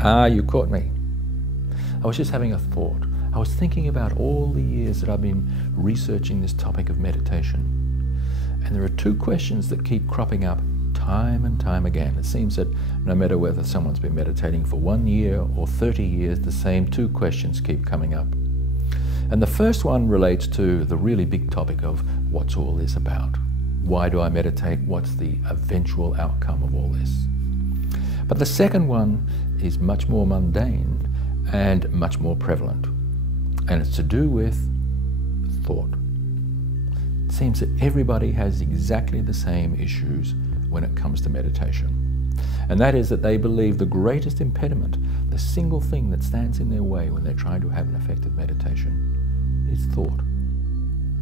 Ah, you caught me. I was just having a thought. I was thinking about all the years that I've been researching this topic of meditation. And there are two questions that keep cropping up time and time again. It seems that no matter whether someone's been meditating for 1 year or 30 years, the same two questions keep coming up. And the first one relates to the really big topic of what's all this about? Why do I meditate? What's the eventual outcome of all this? But the second one is much more mundane and much more prevalent. And it's to do with thought. It seems that everybody has exactly the same issues when it comes to meditation. And that is that they believe the greatest impediment, the single thing that stands in their way when they're trying to have an effective meditation, is thought.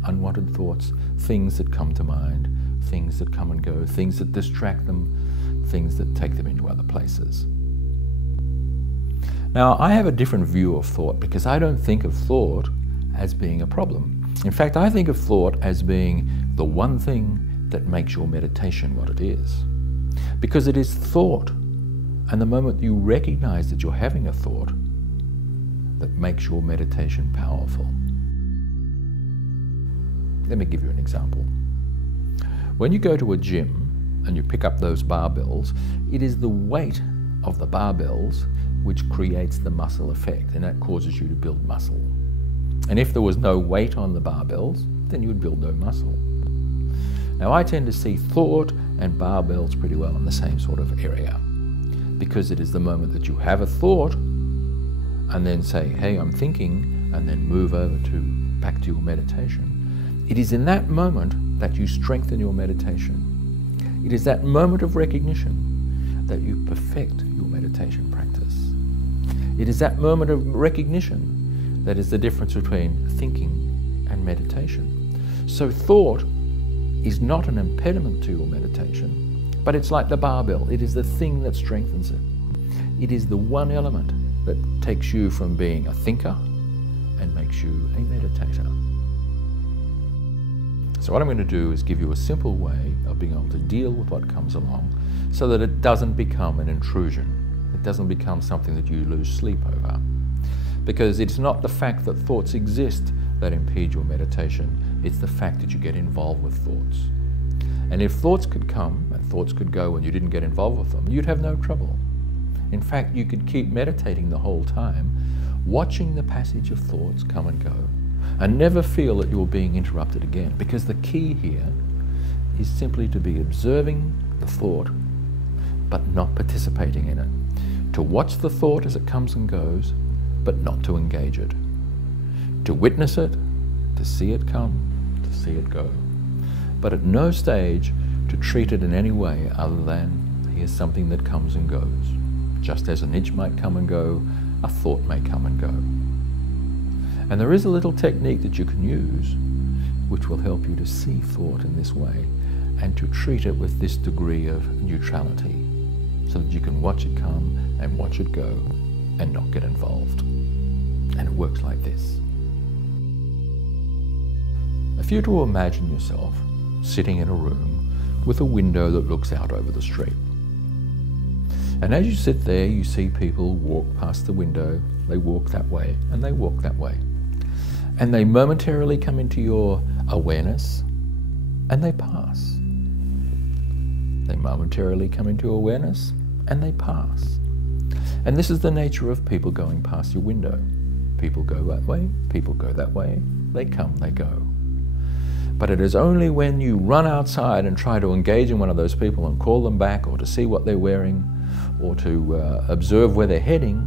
Unwanted thoughts, things that come to mind, things that come and go, things that distract them, things that take them into other places. Now, I have a different view of thought because I don't think of thought as being a problem. In fact, I think of thought as being the one thing that makes your meditation what it is. Because it is thought, and the moment you recognize that you're having a thought, that makes your meditation powerful. Let me give you an example. When you go to a gym and you pick up those barbells, it is the weight of the barbells which creates the muscle effect, and that causes you to build muscle. And if there was no weight on the barbells, then you would build no muscle. Now, I tend to see thought and barbells pretty well in the same sort of area, because it is the moment that you have a thought and then say, hey, I'm thinking, and then move over back to your meditation. It is in that moment that you strengthen your meditation. It is that moment of recognition that you perfect your meditation practice. It is that moment of recognition that is the difference between thinking and meditation. So thought is not an impediment to your meditation, but it's like the barbell. It is the thing that strengthens it. It is the one element that takes you from being a thinker and makes you a meditator. So what I'm going to do is give you a simple way of being able to deal with what comes along so that it doesn't become an intrusion. It doesn't become something that you lose sleep over. Because it's not the fact that thoughts exist that impede your meditation, it's the fact that you get involved with thoughts. And if thoughts could come and thoughts could go and you didn't get involved with them, you'd have no trouble. In fact, you could keep meditating the whole time, watching the passage of thoughts come and go, and never feel that you're being interrupted again. Because the key here is simply to be observing the thought, but not participating in it. To watch the thought as it comes and goes, but not to engage it. To witness it, to see it come, to see it go. But at no stage to treat it in any way other than here's something that comes and goes. Just as an itch might come and go, a thought may come and go. And there is a little technique that you can use which will help you to see thought in this way and to treat it with this degree of neutrality so that you can watch it come and watch it go and not get involved. And it works like this. If you were to imagine yourself sitting in a room with a window that looks out over the street. And as you sit there, you see people walk past the window, they walk that way, and they walk that way. And they momentarily come into your awareness, and they pass. They momentarily come into awareness, and they pass. And this is the nature of people going past your window. People go that way, people go that way, they come, they go. But it is only when you run outside and try to engage in one of those people and call them back, or to see what they're wearing, or to observe where they're heading,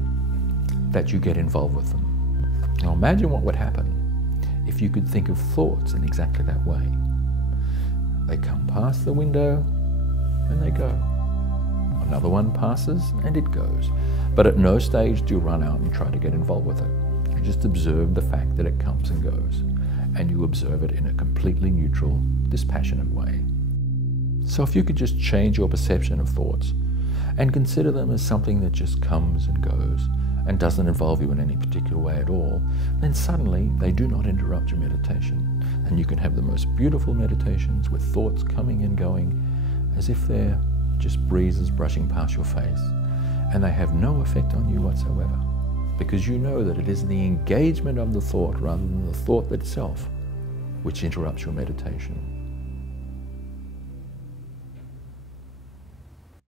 that you get involved with them. Now imagine what would happen if you could think of thoughts in exactly that way. They come past the window and they go. Another one passes and it goes. But at no stage do you run out and try to get involved with it. You just observe the fact that it comes and goes. And you observe it in a completely neutral, dispassionate way. So if you could just change your perception of thoughts and consider them as something that just comes and goes and doesn't involve you in any particular way at all, then suddenly they do not interrupt your meditation. And you can have the most beautiful meditations with thoughts coming and going as if they're just breezes brushing past your face. and they have no effect on you whatsoever, because you know that it is the engagement of the thought rather than the thought itself which interrupts your meditation.